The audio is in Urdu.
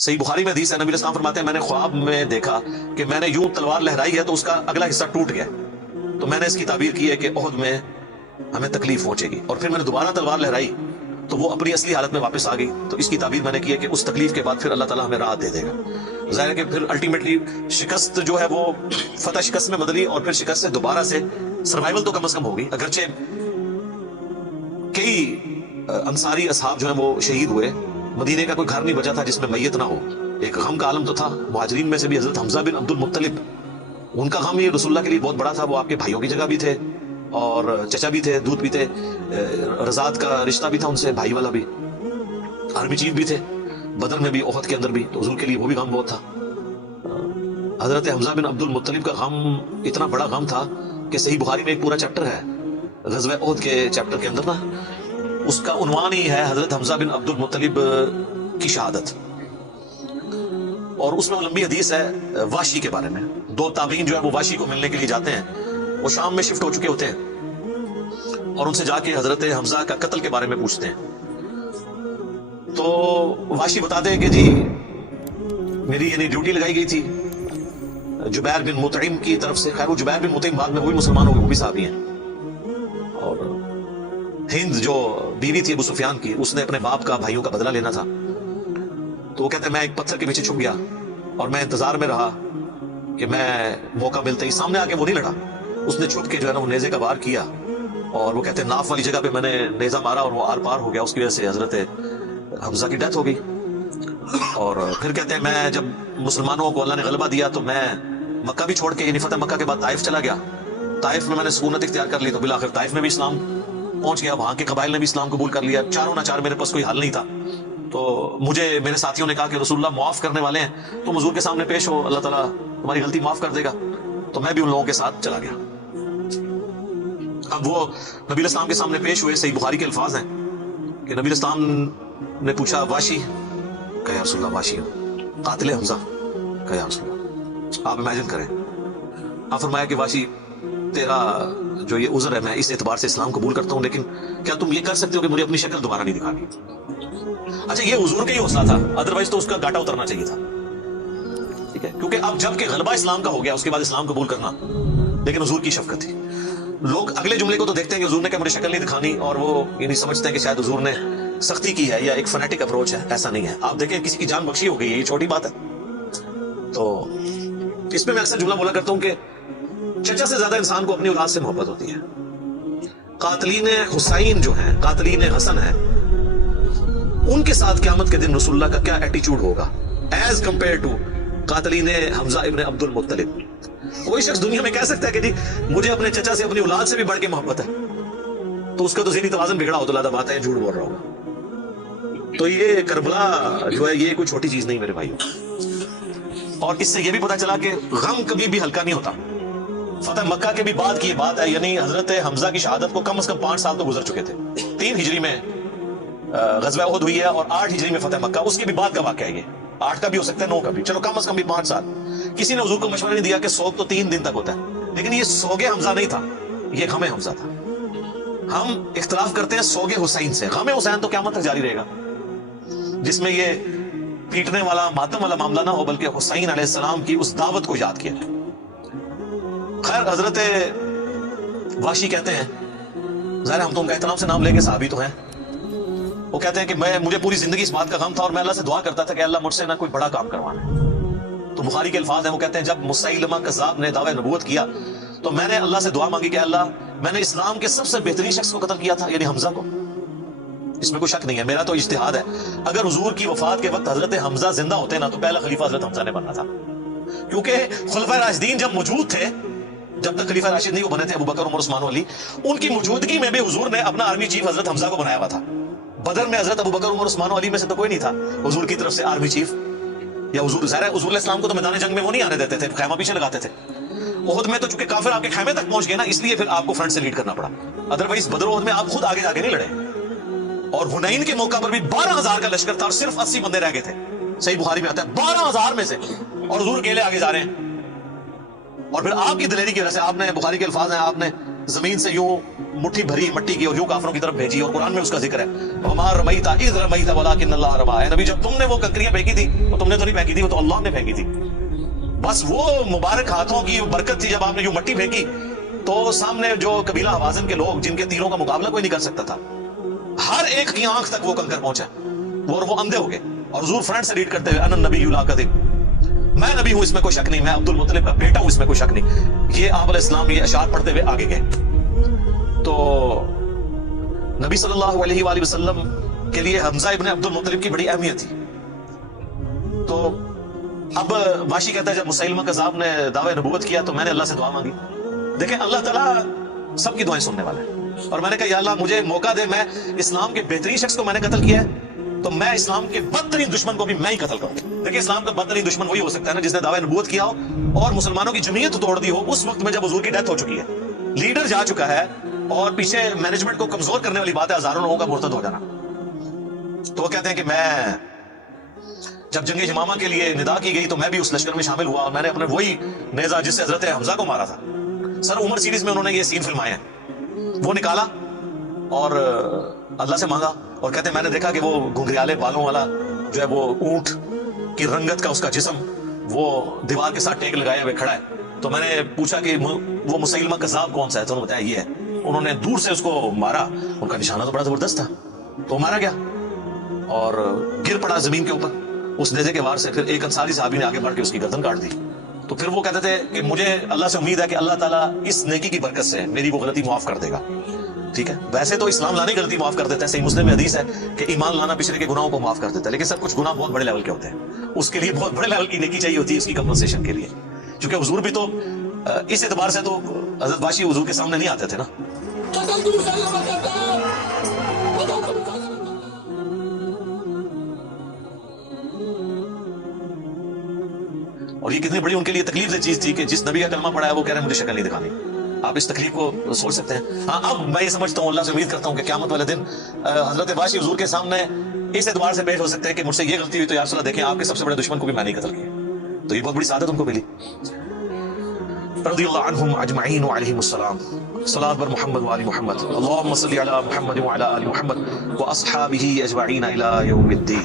صحیح بخاری میں حدیث ہے، نبی علیہ السلام فرماتے ہیں میں نے خواب میں دیکھا کہ میں نے یوں تلوار لہرائی ہے تو اس کا اگلا حصہ ٹوٹ گیا، تو میں نے اس کی تعبیر کی ہے کہ احد میں ہمیں تکلیف پہنچے گی، اور پھر میں نے دوبارہ تلوار لہرائی تو وہ اپنی اصلی حالت میں واپس آ گئی، تو اس کی تعبیر میں نے کی ہے کہ اس تکلیف کے بعد پھر اللہ تعالیٰ ہمیں راحت دے دے گا۔ ظاہر ہے کہ پھر الٹیمیٹلی شکست جو ہے وہ فتح شکست میں بدلی، اور پھر شکست سے دوبارہ سے سروائیول تو کم از کم ہوگی، اگرچہ کئی انصاری اصحاب جو ہیں وہ شہید ہوئے، مدینے کا کوئی گھر نہیں بچا تھا جس میں میت نہ ہو۔ ایک غم کا عالم تو تھا، مہاجرین میں سے بھی حضرت حمزہ بن عبد المطلب، ان کا غم یہ رسول اللہ کے لیے بہت بڑا تھا، وہ آپ کے بھائیوں کی جگہ بھی تھے اور چچا بھی تھے، دودھ بھی تھے، رضاعت کا رشتہ بھی تھا ان سے، بھائی والا بھی، آرمی چیف بھی تھے بدر میں بھی، احد کے اندر بھی، تو حضور کے لیے وہ بھی غم بہت تھا۔ حضرت حمزہ بن عبد المطلب کا غم اتنا بڑا غم تھا کہ صحیح بخاری میں ایک پورا چیپٹر ہے غزوہ احد کے چیپٹر کے اندر نا، اس کا عنوان ہی ہے حضرت حمزہ بن عبد المطلب کی شہادت، اور اس میں لمبی حدیث ہے واشی کے بارے میں۔ دو تابعین جو ہے وہ واشی کو ملنے کے لیے جاتے ہیں، وہ شام میں شفٹ ہو چکے ہوتے ہیں، اور ان سے جا کے حضرت حمزہ کا قتل کے بارے میں پوچھتے ہیں، تو واشی بتاتے ہیں کہ جی میری یعنی ڈیوٹی لگائی گئی تھی جبیر بن مطعم کی طرف سے، خیر وہ جبیر بن مطعم بعد میں وہی مسلمان ہو گئے، وہ بھی صحابی ہیں، اور ہند جو بیوی تھی ابو سفیان کی، اس نے اپنے باپ کا بھائیوں کا بدلہ لینا تھا، تو وہ کہتے ہیں میں ایک پتھر کے پیچھے چھپ گیا اور میں انتظار میں رہا کہ میں موقع ملتے ہی سامنے آ کے وہ نہیں لڑا، اس نے چھپ کے جو ہے نا وہ نیزے کا وار کیا، اور وہ کہتے ہیں ناف والی جگہ پہ میں نے نیزہ مارا اور وہ آر پار ہو گیا، اس کی وجہ سے حضرت حمزہ کی ڈیتھ ہو گئی۔ اور پھر کہتے ہیں میں جب مسلمانوں کو اللہ نے غلبہ دیا تو میں مکہ بھی چھوڑ کے، یعنی فتح مکہ کے بعد طائف چلا گیا، طائف میں نے سکونت اختیار کر لی، تو بالآخر طائف میں بھی اسلام پہنچ گیا، وہاں کے قبائل نے بھی اسلام قبول کر لیا، چاروں نہ چار میرے پاس کوئی حل نہیں تھا، تو مجھے میرے ساتھیوں نے کہا کہ رسول اللہ معاف کرنے والے ہیں، تم حضور کے سامنے پیش ہو، اللہ تعالیٰ تمہاری غلطی معاف کر دے گا، تو میں بھی ان لوگوں کے ساتھ چلا گیا۔ اب وہ نبی علیہ السلام کے سامنے پیش ہوئے، صحیح بخاری کے الفاظ ہیں کہ نبی علیہ السلام نے پوچھا واشی، کہا یا رسول اللہ واشی ہوں، قاتل حمزہ، کہا یا رسول اللہ۔ آپ امیجن کریں، آپ فرمایا کہ واشی تیرا جو یہ عذر ہے میں اس اعتبار سے اسلام قبول کرتا ہوں، لیکن کیا تم یہ کر سکتے ہو کہ مجھے اپنی شکل دوبارہ نہیں دکھانی؟ اچھا یہ حضور کا ہی حوصلہ تھا، ادروائز تو اس کا گاٹا اترنا چاہیے تھا، ٹھیک ہے، کیونکہ اب جب کہ غلبہ اسلام کا ہو گیا اس کے بعد اسلام قبول کرنا، لیکن حضور کی شفقت تھی۔ لوگ اگلے جملے کو تو دیکھتے ہیں کہ حضور نے کہا مجھے شکل نہیں دکھانی، اور وہ یعنی سمجھتے ہیں کہ شاید حضور نے سختی کی ہے یا ایک فنیٹک اپروچ ہے، ایسا نہیں ہے۔ آپ دیکھیں کسی کی جان بخشی ہو گئی ہے، یہ چھوٹی بات ہے۔ تو اس میں اکثر جملہ بولا کرتا ہوں کہ چچا سے زیادہ انسان کو اپنی اولاد سے محبت ہوتی ہے۔ قاتلین حسین جو ہیں، قاتلین حسن ہیں، ان کے ساتھ قیامت کے دن رسول اللہ کا کیا ایٹیچیوڈ ہوگا ایز کمپیئر ٹو قاتلین حمزہ ابن عبد المطلب۔ کوئی شخص دنیا میں کہہ سکتا ہے کہ جی مجھے اپنے چچا سے اپنی اولاد سے بھی بڑھ کے محبت ہے، تو اس کا تو ذہنی توازن بگڑا ہو تو لادہ بات ہے، جھوٹ بول رہا ہوگا۔ تو یہ کربلا جو ہے یہ کوئی چھوٹی چیز نہیں میرے بھائیوں، اور اس سے یہ بھی پتا چلا کہ غم کبھی بھی ہلکا نہیں ہوتا۔ فتح مکہ کے بھی بعد کی یہ بات ہے، یعنی حضرت حمزہ کی شہادت کو کم از کم 5 سال تو گزر چکے تھے، 3 ہجری میں غزوہ احد ہوئی ہے اور 8 ہجری میں فتح مکہ، اس کے بھی بعد کا واقعہ ہے یہ، 8 کا بھی ہو سکتا ہے 9 کا بھی، چلو کم از کم بھی 5 سال۔ کسی نے حضور کو مشورہ نہیں دیا کہ سوگ تو 3 دن تک ہوتا ہے، لیکن یہ سوگ حمزہ نہیں تھا، یہ غم حمزہ تھا۔ ہم اختلاف کرتے ہیں سوگ حسین سے، غم حسین تو قیامت تک جاری رہے گا، جس میں یہ پیٹنے والا ماتم والا معاملہ نہ ہو، بلکہ حسین علیہ السلام کی اس دعوت کو یاد کیا جائے۔ خیر حضرت واشی کہتے ہیں، ظاہر ہم تو ان کا احترام سے نام لے کے صحابی تو ہیں، وہ کہتے ہیں کہ مجھے پوری زندگی اس بات کا غم تھا اور میں اللہ سے دعا کرتا تھا کہ اللہ مجھ سے نہ کوئی بڑا کام کروانا ہے۔ تو بخاری کے الفاظ ہیں، وہ کہتے ہیں جب مسیلمہ کذاب نے دعوی نبوت کیا تو میں نے اللہ سے دعا مانگی کہ اللہ میں نے اسلام کے سب سے بہترین شخص کو قتل کیا تھا، یعنی حمزہ کو، اس میں کوئی شک نہیں ہے، میرا تو اجتہاد ہے، اگر حضور کی وفات کے وقت حضرت حمزہ زندہ ہوتے نا تو پہلا خلیفہ حضرت حمزہ نے بننا تھا، کیونکہ خلفائے راشدین جب موجود تھے، جب تک خلیفہ راشد نہیں وہ بنے تھے ابو بکر عمر عثمان علی، ان کی موجودگی میں بھی حضور نے اپنا آرمی چیف حضرت حمزہ کو بنایا ہوا تھا۔ بدر میں حضرت ابو بکر عمر عثمان علی میں سے تو کوئی نہیں تھا حضور کی طرف سے آرمی چیف، یا حضور ظاہر ہے حضور علیہ السلام کو تو میدان جنگ میں وہ نہیں آنے دیتے تھے، خیمہ پیچھے لگاتے تھے۔ احد میں تو چونکہ کافر آپ کے خیمے تک پہنچ گئے نا، اس لیے پھر آپ کو فرنٹ سے لیڈ کرنا پڑا، ادروائز بدر و احد میں آپ خود آگے جا کے نہیں لڑے۔ اور حنین کے موقع پر بھی 12,000 کا لشکر تھا اور صرف 80 بندے رہ گئے تھے، صحیح بخاری میں آتا ہے 12,000 میں سے، اور حضور اکیلے آگے جا رہے ہیں۔ اور پھر آپ کی دلیری کی وجہ سے، آپ نے بخاری کے الفاظ ہیں، آپ نے زمین سے یوں مٹھی بھری مٹی کی اور یوں کافروں کی طرف بھیجی، اور قرآن میں اس کا ذکر ہے وما رمیت اذ رمیت ولکن اللہ رمی۔ اے نبی جب تم نے وہ کنکریاں پھینکی تھی وہ تم نے تو نہیں پھینکی تھی، وہ تو اللہ نے پھینکی تھی۔ بس وہ مبارک ہاتھوں کی برکت تھی، جب آپ نے یوں مٹی پھینکی تو سامنے جو قبیلہ حوازن کے لوگ جن کے تیروں کا مقابلہ کوئی نہیں کر سکتا تھا، ہر ایک کی آنکھ تک وہ کنکر پہنچا اور وہ اندھے ہو گئے، اور حضور فرنٹ سے لیڈ کرتے ہوئے انا النبی لا کذب، میں نبی ہوں اس میں کوئی شک نہیں، میں عبد المطلب کا بیٹا ہوں اس میں کوئی شک نہیں، یہ آپ علیہ السلام یہ اشعار پڑھتے ہوئے آگے گئے۔ تو نبی صلی اللہ علیہ وآلہ وسلم کے لیے حمزہ ابن عبد المطلب کی بڑی اہمیت تھی۔ تو اب واشی کہتا ہے جب مسیلمہ کذاب نے دعوی نبوت کیا تو میں نے اللہ سے دعا مانگی۔ دیکھیں اللہ تعالیٰ سب کی دعائیں سننے والے ہیں، اور میں نے کہا یا اللہ مجھے موقع دے، میں اسلام کے بہترین شخص کو میں نے قتل کیا ہے تو میں اسلام کے بدترین دشمن کو بھی میں ہی قتل کروں۔ دیکھیں اسلام کا بدترین دشمن وہی ہو سکتا ہے نا جس نے دعوی نبوت کیا ہو اور مسلمانوں کی جمعیت توڑ دی ہو اس وقت میں جب حضور کی ڈیتھ ہو چکی ہے، لیڈر جا چکا ہے، اور پیچھے مینجمنٹ کو کمزور کرنے والی بات ہے ہزاروں لوگوں کا مرتد ہو جانا۔ تو وہ کہتے ہیں کہ میں جب جنگ یمامہ کے لیے ندا کی گئی تو میں بھی اس لشکر میں شامل ہوا، اور میں نے اپنے وہی نیزہ جس سے حضرت حمزہ کو مارا تھا، سر عمر سیریز میں انہوں نے یہ سین فلمائے ہیں، وہ نکالا اور اللہ سے مانگا، اور کہتے ہیں میں نے دیکھا کہ وہ گھنگریالے بالوں والا جو ہے وہ اونٹ کی رنگت کا اس کا جسم وہ دیوار کے ساتھ ٹیک لگائے ہوئے کھڑا ہے۔ تو میں نے پوچھا کہ وہ مسیلمہ کذاب کون سا ہے، تو انہوں نے بتایا یہ ہے۔ انہوں نے دور سے اس کو مارا، ان کا نشانہ تو بڑا زبردست تھا، تو مارا گیا اور گر پڑا زمین کے اوپر اس نیزے کے وار سے۔ پھر ایک انصاری صحابی نے آگے بڑھ کے اس کی گردن کاٹ دی۔ تو پھر وہ کہتے تھے کہ مجھے اللہ سے امید ہے کہ اللہ تعالیٰ اس نیکی کی برکت سے میری وہ غلطی معاف کر دے گا۔ ٹھیک ہے، ویسے تو اسلام لانے کی غلطی معاف کر دیتا ہے، صحیح مسلم میں حدیث ہے کہ ایمان لانا پچھلے کے گناہوں کو معاف کر دیتا ہے، لیکن سب کچھ گناہ بہت بڑے لیول کے ہوتے ہیں، اس کے لیے بہت بڑے لیول کی نیکی چاہیے ہوتی ہے اس کی کمپنسیشن کے لیے، کیونکہ حضور بھی تو اس اعتبار سے تو حضرت باشی حضور کے سامنے نہیں آتے تھے نا۔ اور یہ کتنی بڑی ان کے لیے تکلیف دہ چیز تھی کہ جس نبی کا کلمہ پڑھا ہے وہ کہہ رہے ہیں مجھے شکل نہیں دکھانی۔ آپ اس تکلیف کو سوچ سکتے ہیں۔ ہاں اب میں یہ سمجھتا ہوں، اللہ سے امید کرتا ہوں کہ قیامت والے دن حضرت باشی حضور کے سامنے اس اعتبار سے پیش ہو سکتے ہیں کہ مجھ سے یہ غلطی ہوئی تو یا رسول اللہ دیکھیں آپ کے سب سے بڑے دشمن کو بھی میں نہیں قتل کیا، تو یہ بہت بڑی سعادت ان کو ملی۔ رضی اللہ عنہم اجمعین وعلیہم السلام۔ صلاۃ بر محمد وآل محمد، اللہم صلی علی محمد وعلی آل محمد واصحابہ اجمعین الی یوم الدین۔